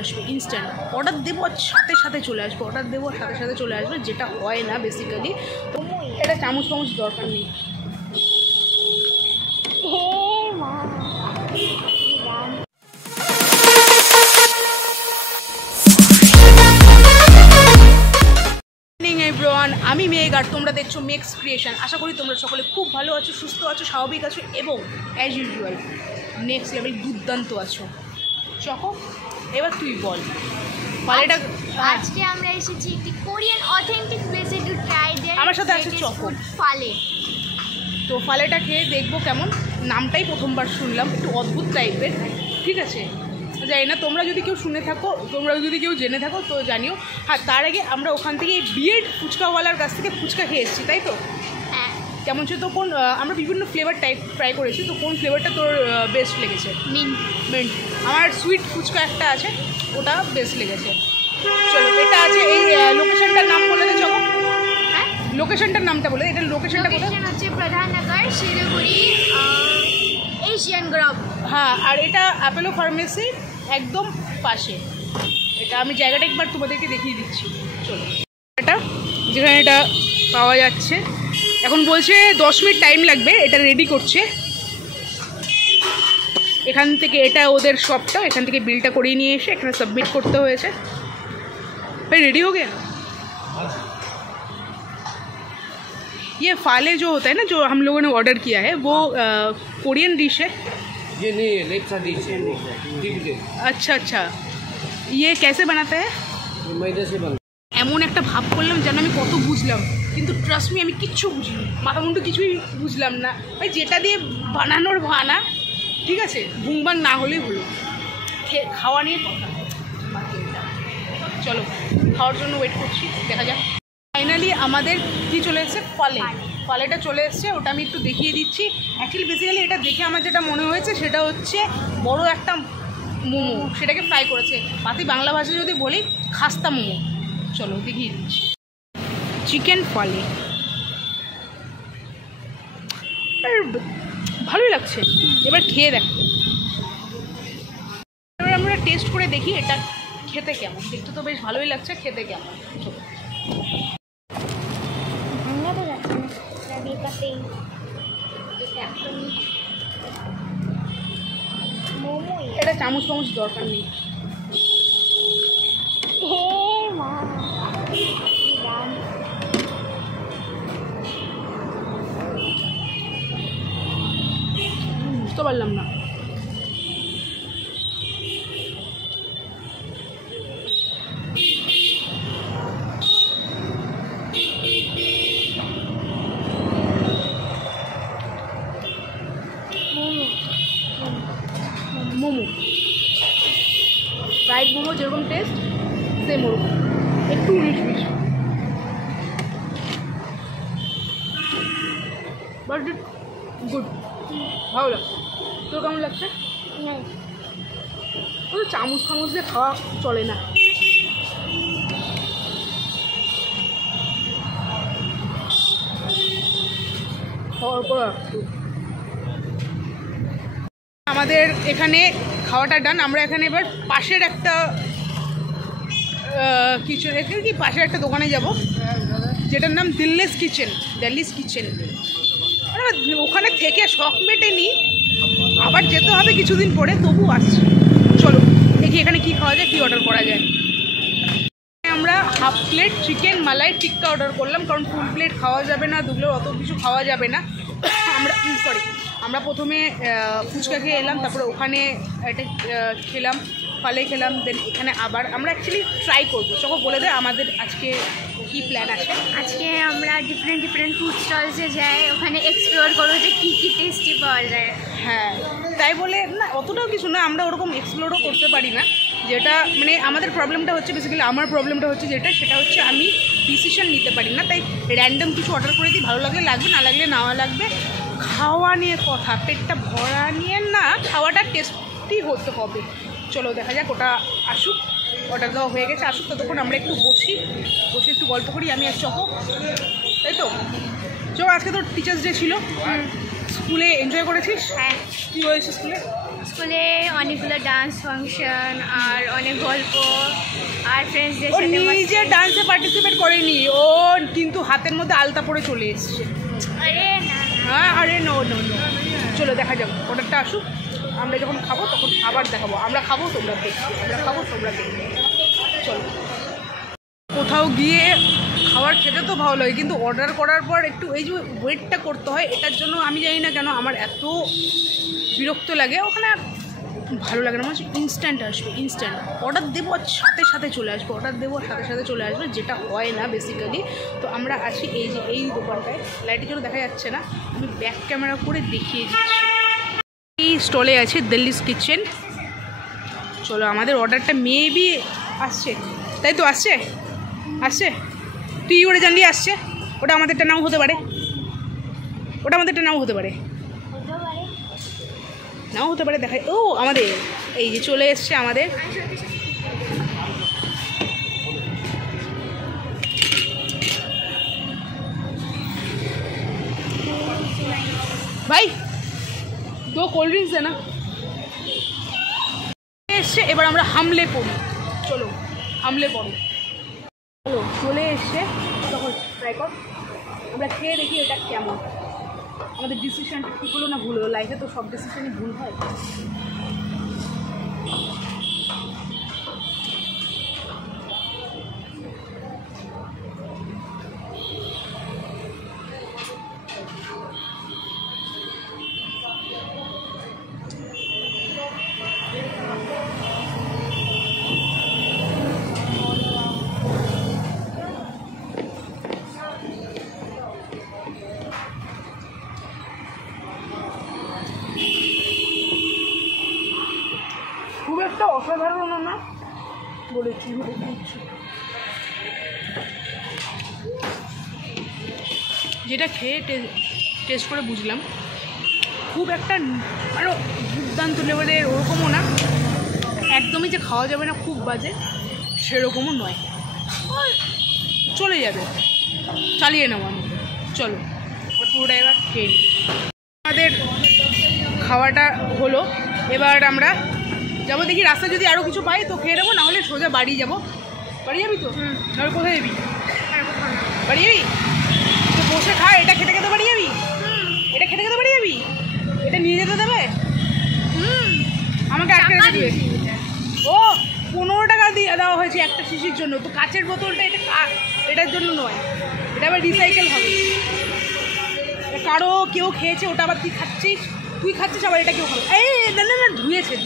আসবে instant order দেবো আর সাথে সাথে চলে আসবে, অর্ডার দেবো আর সাথে সাথে চলে আসবে, যেটা হয় না বেসিক্যালি। তো এটা চামচ ফামচ দরকার নেই। আমি মেঘ আর তোমরা দেখছো মেক্স ক্রিয়েশন। আশা করি তোমরা সকলে খুব ভালো আছো, সুস্থ আছো, স্বাভাবিক আছো এবং অ্যাজ ইউজুয়াল নেক্সট লেভেল দুর্দান্ত আছো। চকো এবার তুই বল ফালেটা। আজকে আমরা এসেছি একটি কোরিয়ান অথেন্টিক প্লেসে টু ট্রাই देयर। আমার সাথে আছে চকো ফালে। তো ফালেটা খেয়ে দেখবো কেমন। নামটাই প্রথমবার শুনলাম, একটু অদ্ভুত টাইপের, ঠিক আছে। জানি না তোমরা যদি কেউ শুনে থাকো, তোমরা যদি কেউ জেনে থাকো তো জানিও। হ্যাঁ, তার আগে আমরা ওখান থেকে এই বিয়েড ফুচকাওয়ালার কাছ থেকে ফুচকা খেয়ে এসেছি, তাই তো? হ্যাঁ। কেমন ছিল? তো কোন আমরা বিভিন্ন ফ্লেভার টাইপ ট্রাই করেছি, তো কোন ফ্লেভারটা তোর বেস্ট লেগেছে? মিন্ট। মিন্ট। আমার সুইট ফুচকা একটা আছে, ওটা বেস্ট লেগেছে। চলো, এটা আছে এই লোকেশনটার নাম বলে দে চলো। হ্যাঁ, লোকেশনটার নামটা বলে। এটা লোকেশনটা কোথায়? লোকেশন হচ্ছে প্রধাননগর, শিলিগুড়ি, এশিয়ান গ্রুপ। হ্যাঁ, আর এটা অ্যাপোলো ফার্মেসি একদম পাশে। এটা আমি জায়গাটা একবার তোমাদেরকে দেখিয়ে দিচ্ছি। চলো, এটা যেখানে এটা পাওয়া যাচ্ছে, এখন বলছে 10 মিনিট টাইম লাগবে, এটা রেডি করছে। এখান থেকে এটা ওদের শপটা, এখান থেকে বিলটা করিয়ে নিয়ে এসে এখানে সাবমিট করতে হয়েছে। भाई रेडी हो गया? ये फाले जो होता है ना, जो हम लोगों ने ऑर्डर किया है, वो कोरियन डिश है? ये नहीं है, लेट सा डिश है। अच्छा अच्छा, ये कैसे बनाते हैं? ये मैदे से बनता है। এমন একটা ভাব করলাম যেন আমি কত বুঝলাম, কিন্তু ট্রাস্ট মি আমি কিচ্ছু বুঝিনি, মাথা মুন্ডু কিছুই বুঝলাম না। ভাই যেটা দিয়ে বানানোর ভানা, ঠিক আছে, ভুংবাং না হলেই হলো। খাওয়া নিয়ে কথা। চলো খাওয়ার জন্য ওয়েট করছি, দেখা যাক। ফাইনালি আমাদের কি চলে এসেছে? ফালে। ফালেটা চলে এসছে, ওটা আমি একটু দেখিয়ে দিচ্ছি। অ্যাকচুয়ালি বেসিক্যালি এটা দেখে আমার যেটা মনে হয়েছে সেটা হচ্ছে বড় একটা মোমো, সেটাকে ফ্রাই করেছে। বাকি বাংলা ভাষায় যদি বলি খাস্তা মোমো। চলো দেখিয়ে দিচ্ছি। চিকেন ফালে ভালোই লাগছে, এবার খেয়ে দেখো। এবার আমরা টেস্ট করে দেখি এটা খেতে কেমন। দেখতে তো বেশ ভালোই লাগছে, খেতে কেমন। এটা চামচ ফামচ দরকার নেই। বুঝতে পারলাম না। মোমো, ফ্রাইড মোমো যেরকম টেস্ট সেম ওরকম, একটু উনিশ বিশ, বাট ইট গুড, ভালো লাগছে। তোর কেমন লাগছে? ওই চামচ ফামচ দিয়ে খাওয়া চলে না। খাওয়ার পর আমাদের এখানে খাওয়াটা ডান। আমরা এখানে এবার পাশের একটা কিচেন, এখানে কি পাশের একটা দোকানে যাব যেটার নাম দিল্লিস কিচেন। ওখানে থেকে শখ মেটেনি, আবার যেতে হবে কিছুদিন পরে, তবু আসছি। চলো দেখি এখানে কি খাওয়া যায়, কি অর্ডার করা যায়। আমরা হাফ প্লেট চিকেন মালাই টিক্কা অর্ডার করলাম, কারণ ফুল প্লেট খাওয়া যাবে না, দুগুলো অত কিছু খাওয়া যাবে না। আমরা প্রথমে ফুচকা খেয়ে এলাম, তারপরে ওখানে একটা খেলাম, ফলে খেলাম, দেন এখানে আবার আমরা অ্যাকচুয়ালি ট্রাই করবো। চলো বলে দে আমাদের আজকে কী প্ল্যান আছে। আজকে আমরা ডিফারেন্ট ফুড স্টলসে যাই, ওখানে এক্সপ্লোর করবো যে কী কী টেস্টি পাওয়া যায়। হ্যাঁ, তাই বলে না অতটাও কিছু না, আমরা ওরকম এক্সপ্লোরও করতে পারি না। যেটা মানে আমাদের প্রবলেমটা হচ্ছে, বেসিক্যালি আমার প্রবলেমটা হচ্ছে সেটা হচ্ছে আমি ডিসিশন নিতে পারি না। তাই র্যান্ডম কিছু অর্ডার করে দিই, ভালো লাগলে লাগবে, না লাগলে নাও লাগবে। খাওয়া নিয়ে কথা, পেটটা ভরা নিয়ে না, খাওয়াটা টেস্টি হতে হবে। চলো দেখা যাক, ওটা আসুক, অর্ডার দেওয়া হয়ে গেছে, আসুক। ততক্ষণ আমরা একটু বসে একটু গল্প করি আমি আর চকো, তাই তো? চলো, আজকে তো টিচার্স ডে ছিল, স্কুলে এনজয় করেছিস? হ্যাঁ, কি হয়েছে স্কুলে? স্কুলে অনেকগুলো ডান্স ফাংশন আর অনেক গল্প আর ফ্রেন্ডসদের ও সাথে নিজে ডান্সে পার্টিসিপেট করেনি, ও কিন্তু হাতের মধ্যে আলতা পরে চলে এসছে। আরে না হ্যাঁ, আরে নো নো নো, চলো দেখা যাক, অর্ডারটা আসুক, আমরা যখন খাবো তখন আবার দেখাবো। আমরা খাবো তোমরা দেখবে, আমরা খাবো তোমরা দেখবে। চলো, কোথাও গিয়ে খাবার খেতে তো ভালো লাগে, কিন্তু অর্ডার করার পর একটু এই যে ওয়েটটা করতে হয়, এটার জন্য আমি জানি না কেন আমার এত বিরক্ত লাগে। ওখানে ভালো লাগে না, মানে ইনস্ট্যান্ট আসবে, ইনস্ট্যান্ট অর্ডার দেবো আর সাথে সাথে চলে আসবে, অর্ডার দেবো আর সাথে সাথে চলে আসবে, যেটা হয় না বেসিক্যালি। তো আমরা আছি এই যে এই দোকানটায়, লাইটের জন্য দেখা যাচ্ছে না, আমি ব্যাক ক্যামেরা করে দেখিয়ে দিচ্ছি। এই স্টলে আছে দিল্লিস কিচেন। চলো, আমাদের অর্ডারটা মেবি আসছে, তাই তো? আসছে আসছে, তুই কী করে জানলি আসছে? ওটা আমাদেরটা নাও হতে পারে, ওটা আমাদেরটা নাও হতে পারে, নাও হতে পারে, দেখাই। ও আমাদের এই যে চলে এসছে আমাদের। ভাই দো কোল্ড ড্রিঙ্কস দেনা এসছে। এবার আমরা হামলে পড়ি, চলো হামলে পড়ো। চলো, চলে এসছে, তখন ট্রাই কর, আমরা খেয়ে দেখি এটা কেমন। আমাদের ডিসিশনটা ঠিক হলো না ভুল হলো, লাইফে তো সব ডিসিশনই ভুল হয়। খুব একটা অসাধারণ না বলেছি, যেটা খেয়ে টেস্ট করে বুঝলাম খুব একটা আরও দুর্দান্ত লেভেলের ওরকমও না, একদমই যে খাওয়া যাবে না খুব বাজে সেরকমও নয়, চলে যাবে, চালিয়ে নেওয়া। আমি চলো পুরোটা এবার খেয়ে নিই। আমাদের খাওয়াটা হলো, এবার আমরা যাবো, দেখি রাস্তায় যদি আরও কিছু পাই তো খেয়ে নেবো, নাহলে সোজা বাড়ি যাবো। বাড়ি যাবি তো? নাহলে কোথায় যাবি? বাড়ি যাবি তো বসে খা, এটা খেতে খেতে বাড়ি যাবি? এটা খেতে খেতে বাড়ি যাবি? এটা নিয়ে যেতে দেবে? আমাকে আটকে রেখে দিবে। ও 15 টাকা দিয়ে দেওয়া হয়েছে একটা শিশির জন্য, তো কাচের বোতলটা এটা এটার জন্য নয়, এটা আবার রিসাইকেল হবে। কারো কেউ খেয়েছে ওটা আবার তুই খাচ্ছিস, তুই খাচ্ছিস আবার এটা কেউ খাবে। এই না না না, ধুয়েছে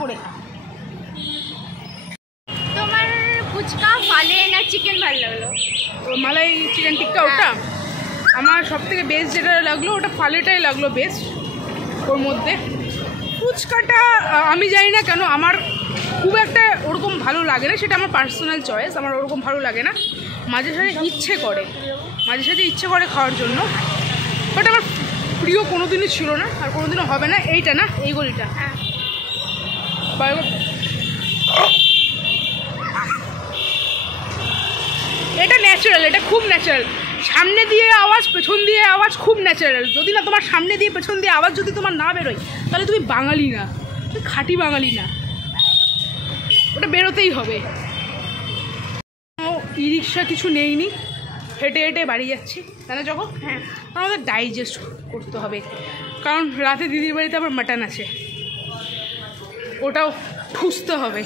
করে খা। তোমার ফুচকা ফালে না চিকেন ভালো লাগলো? মালাই চিকেন টিক্কা, ওটা আমার সব থেকে বেস্ট যেটা লাগলো, ওটা ফালেটাই লাগলো বেস্ট। ওর মধ্যে ফুচকাটা আমি জানি না কেন আমার খুব একটা ওরকম ভালো লাগে না, সেটা আমার পার্সোনাল চয়েস, আমার ওরকম ভালো লাগে না। মাঝে সাঝে ইচ্ছে করে খাওয়ার জন্য, বাট আমার প্রিয় কোনোদিনই ছিল না আর কোনোদিনও হবে না। এইটা না, এই গলিটা, এটা ন্যাচারাল, এটা খুব ন্যাচারাল। সামনে দিয়ে আওয়াজ, পেছন দিয়ে আওয়াজ, খুব ন্যাচারাল। যদি না তোমার সামনে দিয়ে পেছন দিয়ে আওয়াজ যদি তোমার না বেরোয়, তাহলে তুমি বাঙালি না, তুমি খাঁটি বাঙালি না, ওটা বেরোতেই হবে। ই রিক্সা কিছু নেইনি, হেঁটে হেঁটে বাড়ি যাচ্ছি, তাই না যখন? হ্যাঁ, আমাদের ডাইজেস্ট করতে হবে, কারণ রাতে দিদির বাড়িতে আবার মাটন আছে, ওটাও ঠুসতে হবে।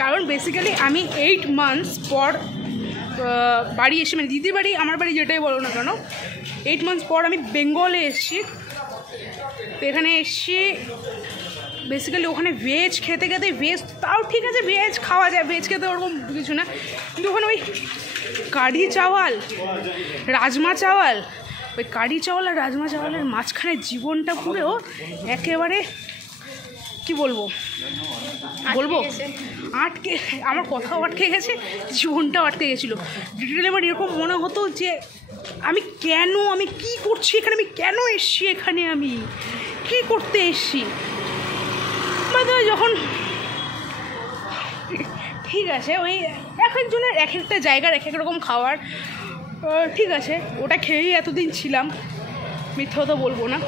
কারণ বেসিক্যালি আমি 8 মান্থস পর বাড়ি এসে, মানে দিদির বাড়ি আমার বাড়ি যেটাই বলো না কেন, 8 মান্থস পর আমি বেঙ্গলে এসেছি। তো এখানে এসে বেসিক্যালি ওখানে ভেজ খেতে খেতে, ভেজ তাও ঠিক আছে, ভেজ খাওয়া যায়, ভেজ খেতে ওরকম কিছু না, কিন্তু ওখানে ওই কারি চাওয়াল, রাজমা চাওয়াল, ওই কারি চাওয়াল আর রাজমা চাওয়ালের মাঝখানে জীবনটা পুরো একেবারে কি বলবো আটকে, আমার কথাও আটকে গেছে, জীবনটাও আটকে গেছিলো। ডিটেলে আমার এরকম মনে হতো যে আমি কি করছি এখানে, আমি কেন এসছি এখানে, আমি কী করতে এসছি। মানে যখন ঠিক আছে, ওই এক একজনের এক একটা জায়গার এক এক রকম খাওয়ার ঠিক আছে, ওটা খেয়েই এতদিন ছিলাম, মিথ্যা কথা বলবো না।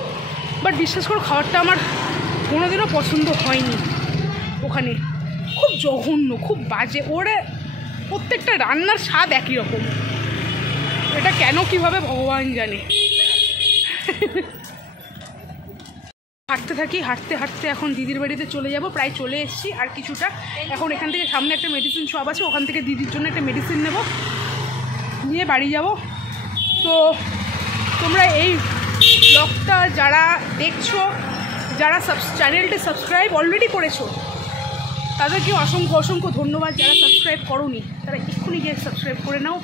বাট বিশ্বাস করো খাবারটা আমার কোনোদিনও পছন্দ হয়নি ওখানে। খুব জঘন্য, খুব বাজে। ওরা প্রত্যেকটা রান্নার স্বাদ একই রকম। এটা কেন কীভাবে ভগবান জানে। হাঁটতে থাকি, হাঁটতে হাঁটতে এখন দিদির বাড়িতে চলে যাব। প্রায় চলে এসেছি আর কিছুটা। এখন এখান থেকে সামনে একটা মেডিসিন শপ আছে, ওখান থেকে দিদির জন্য একটা মেডিসিন নেব, নিয়ে বাড়ি যাব। তো তোমরা এই ব্লগটা যারা দেখছো, যারা চ্যানেলটি সাবস্ক্রাইব অলরেডি করেছো, তাদেরকে অসংখ্য অসংখ্য ধন্যবাদ। যারা সাবস্ক্রাইব করোনি তারা এক্ষুনি গিয়ে সাবস্ক্রাইব করে নাও,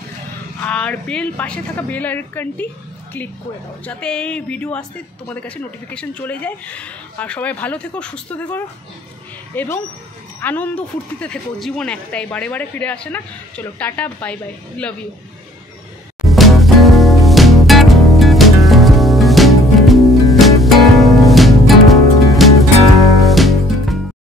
আর পাশে থাকা বেল আইকনটি ক্লিক করে দাও, যাতে এই ভিডিও আসতে তোমাদের কাছে নোটিফিকেশান চলে যায়। আর সবাই ভালো থেকো, সুস্থ থেকো এবং আনন্দ ফুর্তিতে থেকো। জীবন একটাই, বারে বারে ফিরে আসে না। চলো tata, bye bye, love you.